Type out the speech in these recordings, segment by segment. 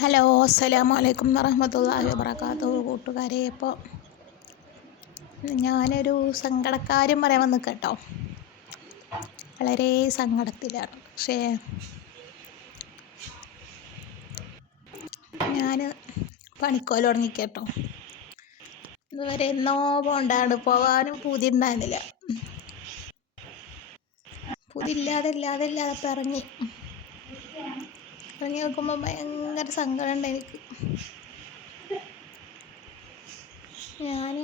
Hello അസ്സലാമു അലൈക്കും വറഹ്മത്തുള്ളാഹി വബറകാതുഹു. കൂട്ടുകാരെ, ഇപ്പോൾ ഞാനൊരു സങ്കടക്കാര്യം പറയാൻ വന്നു കേട്ടോ. വളരെ സങ്കടത്തിലാണ്. പക്ഷേ ഞാൻ പണിക്കോല തുടങ്ങി കേട്ടോ. ഇതുവരെ എന്നോ പോണ്ടാണ്, പോകാനും പൂതി ഉണ്ടായിരുന്നില്ല. പൂതി ഇല്ലാതെ ഇപ്പം ഇറങ്ങി നോക്കുമ്പോൾ ഭയങ്കര സങ്കടമുണ്ട് എനിക്ക്. ഞാൻ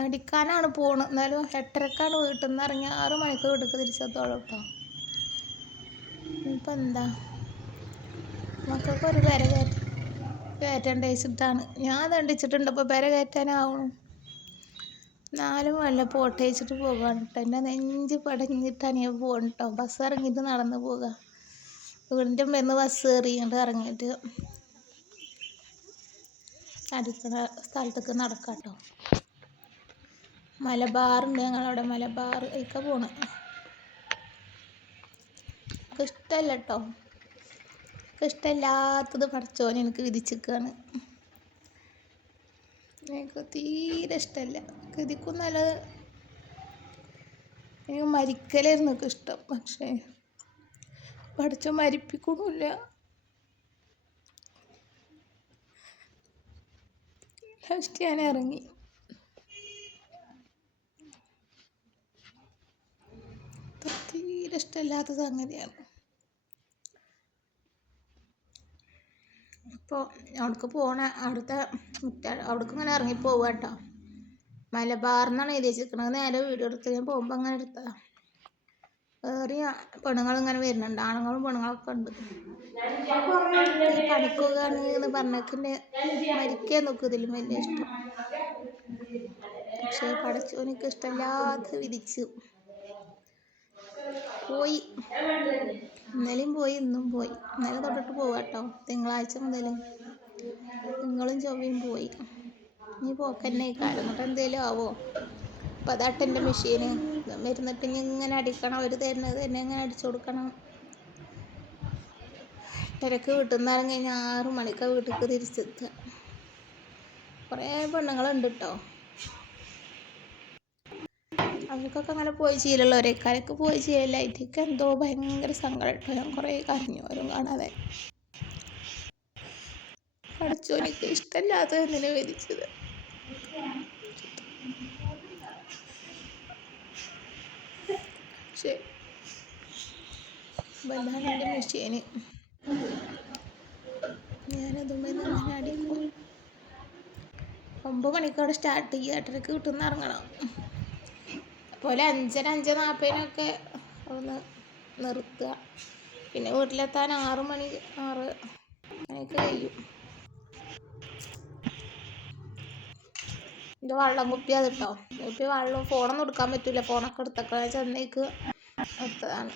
അടിക്കാനാണ് പോണത്. എന്നാലും 8:30-ക്കാണ് വീട്ടിൽ നിന്ന് ഇറങ്ങി 6 മണിക്ക് വീട്ടിലേക്ക് തിരിച്ചെത്തോളം കേട്ടോ. ഇപ്പം എന്താ മക്കൾക്കൊരു പെര കയറ്റേണ്ട വെച്ചിട്ടാണ് ഞാൻ ദണ്ടിച്ചിട്ടുണ്ട്. ഇപ്പോൾ പെര കയറ്റാനാവണം. 4 വല്ല പോട്ടെ വെച്ചിട്ട് പോകാണ് കേട്ടോ. എൻ്റെ നെഞ്ച് പടഞ്ഞിട്ടാണ് ഞാൻ പോകുന്നത് കേട്ടോ. ബസ് ഇറങ്ങിയിട്ട് നടന്ന് പോകുക. വീടിൻ്റെ മുമ്പ് ബസ് കയറിയിട്ട് ഇറങ്ങിയിട്ട് അടുത്ത സ്ഥലത്തേക്ക് നടക്കാം കേട്ടോ. മലബാറുണ്ട് ഞങ്ങളവിടെ, മലബാർ ഒക്കെ പോണ്. എനിക്ക് ഇഷ്ടമല്ല കേട്ടോ. എനിക്ക് ഇഷ്ടമില്ലാത്തത് പടച്ചോൻ എനിക്ക് വിധിച്ചിരിക്കുകയാണ്. എനിക്ക് തീരെ ഇഷ്ടമല്ല. ഇതിക്കും നല്ലത് എനിക്ക് മരിക്കലായിരുന്നു എനിക്ക് ഇഷ്ടം. പക്ഷേ പടച്ചോൻ മരിപ്പിക്കണില്ല. ഫസ്റ്റ് ഞാൻ ഇറങ്ങി. തീരെ ഇഷ്ടമില്ലാത്ത സംഗതിയാണ്. ഇപ്പോൾ അവിടേക്ക് അവിടേക്ക് ഇങ്ങനെ ഇറങ്ങി പോവുക കേട്ടോ. മലബാറിന്നാണ് എഴുതി വെച്ചിരിക്കുന്നത്. നേരെ വീഡിയോ എടുത്ത് ഞാൻ പോകുമ്പോൾ അങ്ങനെ എടുത്തതാണ്. വേറെ പെണ്ണുങ്ങളിങ്ങനെ വരുന്നുണ്ട്, ആണുങ്ങളും പെണ്ണുങ്ങളൊക്കെ ഉണ്ട്. ഈ പണിക്കുകയാണ് എന്ന് പറഞ്ഞേക്കിൻ്റെ മരിക്കാൻ നോക്കും ഇതിലും വലിയ ഇഷ്ടം. പക്ഷേ പടച്ചോനിക്ക് ഇഷ്ടമില്ലാത്ത വിധിച്ചു പോയി. ഇന്നലെയും പോയി, ഇന്നും പോയി. ഇന്നലെ തൊട്ടിട്ട് പോവാ കേട്ടോ. തിങ്കളാഴ്ച മുതൽ തിങ്കളും ചൊവ്വയും പോയി. ഇനി പോക്കന്നെ കാലം എന്നിട്ട് എന്തേലും ആവോ. അപ്പം അതാട്ട് എൻ്റെ മെഷീന് വരുന്നിട്ട് ഇങ്ങനെ അടിക്കണം. അവർ തരുന്നത് തന്നെ ഇങ്ങനെ അടിച്ചു കൊടുക്കണം. 8:30-ക്ക് വീട്ടിൽ നിന്ന് ഇറങ്ങി കഴിഞ്ഞാൽ 6 മണിക്കാണ് വീട്ടിലേക്ക് തിരിച്ചെത്തുക. കുറേ പെണ്ണുങ്ങളുണ്ട് കേട്ടോ. അവർക്കൊക്കെ അങ്ങനെ പോയി ശീലമുള്ളവരെ കരക്ക് പോയി ശീലമായിട്ട് എനിക്ക് എന്തോ ഭയങ്കര സങ്കടം കേട്ടോ. ഞാൻ കുറേ കരഞ്ഞു ആരും കാണാതെ. പഠിച്ചോനിക്ക് ഇഷ്ടമില്ലാത്തത് എന്തിനാ വിധിച്ചത്. പക്ഷേ വല്ലാതെ എൻ്റെ മെഷീന് ഞാനതുമ്മേ ഇങ്ങനെ അടിക്കും. 9 മണിക്ക് അവിടെ സ്റ്റാർട്ട് ചെയ്യുക. 8:30-ക്ക് വീട്ടിൽ നിന്ന് ഇറങ്ങണം. അതുപോലെ 5:40-5:40 ഒന്ന് നിർത്തുക. പിന്നെ വീട്ടിലെത്താൻ 6 മണിക്ക് കഴിയും. എൻ്റെ വെള്ളം കുപ്പി അത് കേട്ടോ. കുപ്പി വെള്ളം ഫോണൊന്നും എടുക്കാൻ പറ്റില്ല. ഫോണൊക്കെ എടുത്തേക്ക ചെന്നേക്ക് എടുത്തതാണ്.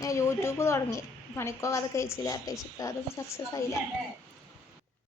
ഞാൻ യൂട്യൂബ് തുടങ്ങി. പണിക്കോ അത് കഴിച്ചില്ല, അതും സക്സസ് ആയില്ല.